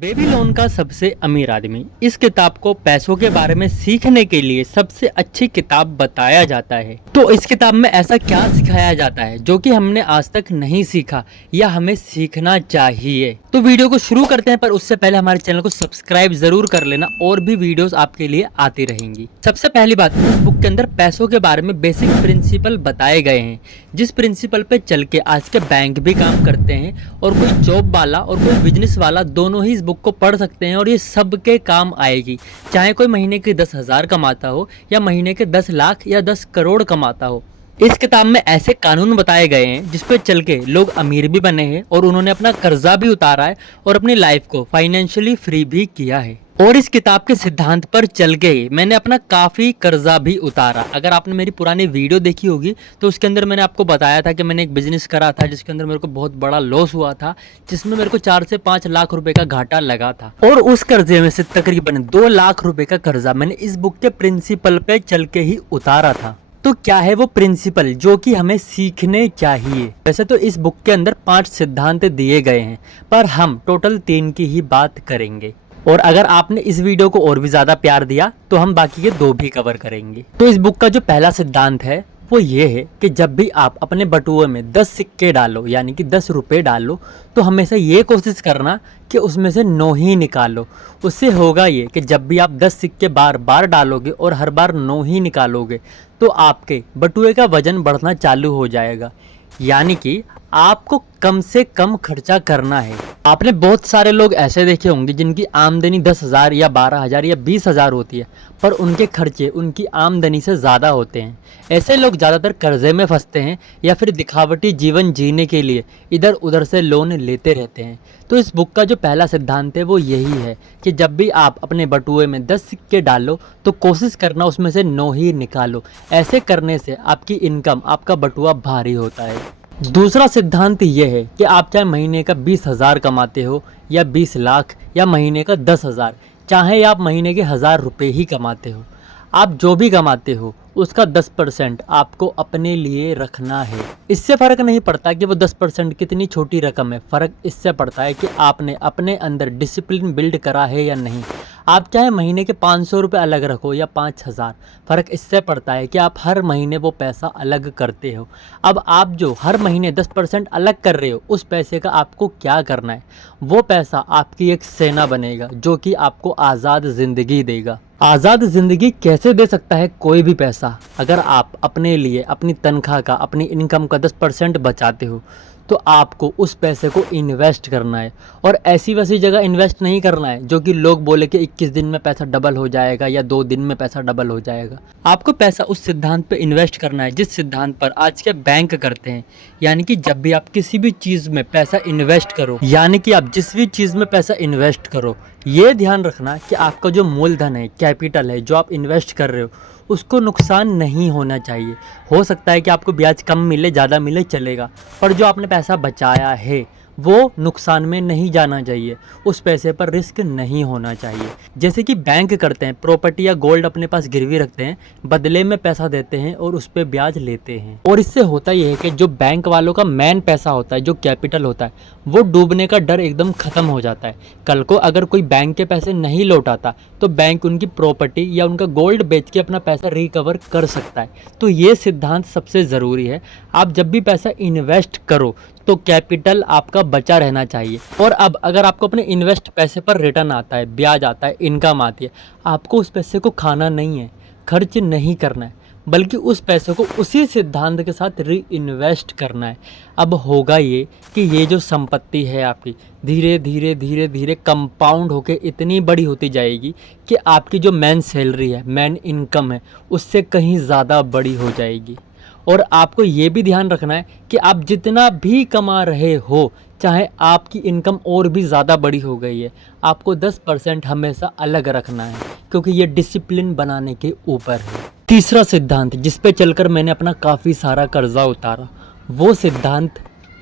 Babylon का सबसे अमीर आदमी। इस किताब को पैसों के बारे में सीखने के लिए सबसे अच्छी किताब बताया जाता है। तो इस किताब में ऐसा क्या सिखाया जाता है जो कि हमने आज तक नहीं सीखा या हमें सीखना चाहिए। तो वीडियो को शुरू करते हैं, पर उससे पहले हमारे चैनल को सब्सक्राइब जरूर कर लेना, और भी वीडियोस आपके लिए आती रहेंगी। सबसे पहली बात, इस बुक के अंदर पैसों के बारे में बेसिक प्रिंसिपल बताए गए हैं, जिस प्रिंसिपल पे चल के आज के बैंक भी काम करते हैं और कोई जॉब वाला और कोई बिजनेस वाला दोनों ही इस बुक को पढ़ सकते हैं, और ये सबके काम आएगी। चाहे कोई महीने के 10,000 कमाता हो या महीने के 10 लाख या 10 करोड़ कमाता हो। इस किताब में ऐसे कानून बताए गए हैं जिस पे चल के लोग अमीर भी बने हैं, और उन्होंने अपना कर्जा भी उतारा है और अपनी लाइफ को फाइनेंशियली फ्री भी किया है। और इस किताब के सिद्धांत पर चल के ही मैंने अपना काफ़ी कर्जा भी उतारा। अगर आपने मेरी पुरानी वीडियो देखी होगी तो उसके अंदर मैंने आपको बताया था कि मैंने एक बिजनेस करा था जिसके अंदर मेरे को बहुत बड़ा लॉस हुआ था, जिसमें मेरे को 4 से 5 लाख रुपए का घाटा लगा था। और उस कर्जे में से तकरीबन 2 लाख रुपए का कर्जा मैंने इस बुक के प्रिंसिपल पे चल के ही उतारा था। तो क्या है वो प्रिंसिपल जो कि हमें सीखने चाहिए? वैसे तो इस बुक के अंदर 5 सिद्धांत दिए गए हैं, पर हम टोटल 3 की ही बात करेंगे। और अगर आपने इस वीडियो को और भी ज़्यादा प्यार दिया तो हम बाकी के 2 भी कवर करेंगे। तो इस बुक का जो पहला सिद्धांत है वो ये है कि जब भी आप अपने बटुए में 10 सिक्के डालो, यानी कि 10 रुपये डालो, तो हमेशा ये कोशिश करना कि उसमें से 9 ही निकालो। उससे होगा ये कि जब भी आप 10 सिक्के बार बार डालोगे और हर बार 9 ही निकालोगे तो आपके बटुए का वजन बढ़ना चालू हो जाएगा, यानी कि आपको कम से कम खर्चा करना है। आपने बहुत सारे लोग ऐसे देखे होंगे जिनकी आमदनी 10,000 या 12,000 या 20,000 होती है, पर उनके खर्चे उनकी आमदनी से ज़्यादा होते हैं। ऐसे लोग ज़्यादातर कर्जे में फंसते हैं या फिर दिखावटी जीवन जीने के लिए इधर उधर से लोन लेते रहते हैं। तो इस बुक का जो पहला सिद्धांत है वो यही है कि जब भी आप अपने बटुए में 10 सिक्के डालो तो कोशिश करना उसमें से 9 ही निकालो। ऐसे करने से आपकी इनकम, आपका बटुआ भारी होता है। दूसरा सिद्धांत ये है कि आप चाहे महीने का 20,000 कमाते हो या 20 लाख या महीने का 10,000, चाहे आप महीने के 1,000 रुपये ही कमाते हो, आप जो भी कमाते हो उसका 10% आपको अपने लिए रखना है। इससे फ़र्क नहीं पड़ता कि वो 10% कितनी छोटी रकम है, फ़र्क इससे पड़ता है कि आपने अपने अंदर डिसिप्लिन बिल्ड करा है या नहीं। आप चाहे महीने के 500 रुपये अलग रखो या 5,000, फ़र्क इससे पड़ता है कि आप हर महीने वो पैसा अलग करते हो। अब आप जो हर महीने 10% अलग कर रहे हो, उस पैसे का आपको क्या करना है? वो पैसा आपकी एक सेना बनेगा जो कि आपको आज़ाद ज़िंदगी देगा। आज़ाद ज़िंदगी कैसे दे सकता है कोई भी पैसा? अगर आप अपने लिए अपनी तनख्वाह का, अपनी इनकम का 10% बचाते हो तो आपको उस पैसे को इन्वेस्ट करना है, और ऐसी वैसी जगह इन्वेस्ट नहीं करना है जो कि लोग बोले कि 21 दिन में पैसा डबल हो जाएगा या 2 दिन में पैसा डबल हो जाएगा। आपको पैसा उस सिद्धांत पे इन्वेस्ट करना है जिस सिद्धांत पर आज के बैंक करते हैं, यानी कि जब भी आप किसी भी चीज़ में पैसा इन्वेस्ट करो, यानी कि आप जिस भी चीज़ में पैसा इन्वेस्ट करो, ये ध्यान रखना कि आपका जो मूलधन है, कैपिटल है, जो आप इन्वेस्ट कर रहे हो, उसको नुकसान नहीं होना चाहिए। हो सकता है कि आपको ब्याज कम मिले, ज़्यादा मिले, चलेगा, पर जो आपने पैसा बचाया है वो नुकसान में नहीं जाना चाहिए। उस पैसे पर रिस्क नहीं होना चाहिए। जैसे कि बैंक करते हैं, प्रॉपर्टी या गोल्ड अपने पास गिरवी रखते हैं, बदले में पैसा देते हैं और उस पर ब्याज लेते हैं। और इससे होता यह है कि जो बैंक वालों का मेन पैसा होता है, जो कैपिटल होता है, वो डूबने का डर एकदम ख़त्म हो जाता है। कल को अगर कोई बैंक के पैसे नहीं लौटाता तो बैंक उनकी प्रॉपर्टी या उनका गोल्ड बेच के अपना पैसा रिकवर कर सकता है। तो ये सिद्धांत सबसे ज़रूरी है। आप जब भी पैसा इन्वेस्ट करो तो कैपिटल आपका बचा रहना चाहिए। और अब अगर आपको अपने इन्वेस्ट पैसे पर रिटर्न आता है, ब्याज आता है, इनकम आती है, आपको उस पैसे को खाना नहीं है, खर्च नहीं करना है, बल्कि उस पैसे को उसी सिद्धांत के साथ री इन्वेस्ट करना है। अब होगा ये कि ये जो संपत्ति है आपकी धीरे धीरे धीरे धीरे कंपाउंड होके इतनी बड़ी होती जाएगी कि आपकी जो मेन सैलरी है, मेन इनकम है, उससे कहीं ज़्यादा बड़ी हो जाएगी। और आपको ये भी ध्यान रखना है कि आप जितना भी कमा रहे हो, चाहे आपकी इनकम और भी ज़्यादा बड़ी हो गई है, आपको 10% हमेशा अलग रखना है, क्योंकि ये डिसिप्लिन बनाने के ऊपर है। तीसरा सिद्धांत जिस पे चलकर मैंने अपना काफ़ी सारा कर्जा उतारा, वो सिद्धांत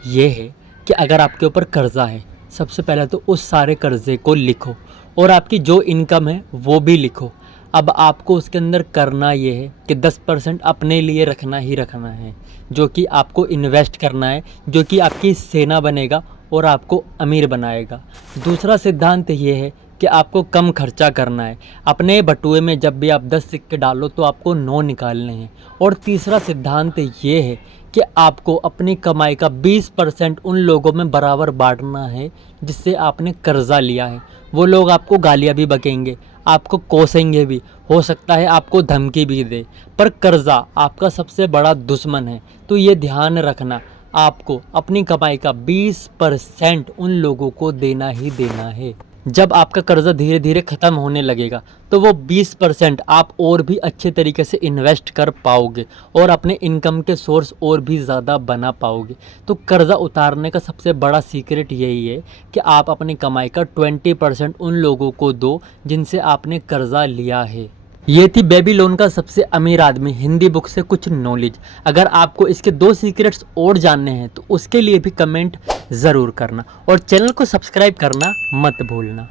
ये है कि अगर आपके ऊपर कर्जा है, सबसे पहले तो उस सारे कर्जे को लिखो और आपकी जो इनकम है वो भी लिखो। अब आपको उसके अंदर करना ये है कि 10% अपने लिए रखना ही रखना है, जो कि आपको इन्वेस्ट करना है, जो कि आपकी सेना बनेगा और आपको अमीर बनाएगा। दूसरा सिद्धांत ये है कि आपको कम खर्चा करना है। अपने बटुए में जब भी आप 10 सिक्के डालो तो आपको 9 निकालने हैं। और तीसरा सिद्धांत ये है कि आपको अपनी कमाई का 20% उन लोगों में बराबर बांटना है जिससे आपने कर्जा लिया है। वो लोग आपको गालियाँ भी बकेंगे, आपको कोसेंगे भी, हो सकता है आपको धमकी भी दे, पर कर्जा आपका सबसे बड़ा दुश्मन है। तो ये ध्यान रखना, आपको अपनी कमाई का 20% उन लोगों को देना ही देना है। जब आपका कर्जा धीरे धीरे ख़त्म होने लगेगा तो वो 20% आप और भी अच्छे तरीके से इन्वेस्ट कर पाओगे और अपने इनकम के सोर्स और भी ज़्यादा बना पाओगे। तो कर्जा उतारने का सबसे बड़ा सीक्रेट यही है कि आप अपनी कमाई का 20% उन लोगों को दो जिनसे आपने कर्जा लिया है। ये थी बेबीलोन का सबसे अमीर आदमी हिंदी बुक से कुछ नॉलेज। अगर आपको इसके 2 सीक्रेट्स और जानने हैं तो उसके लिए भी कमेंट ज़रूर करना और चैनल को सब्सक्राइब करना मत भूलना।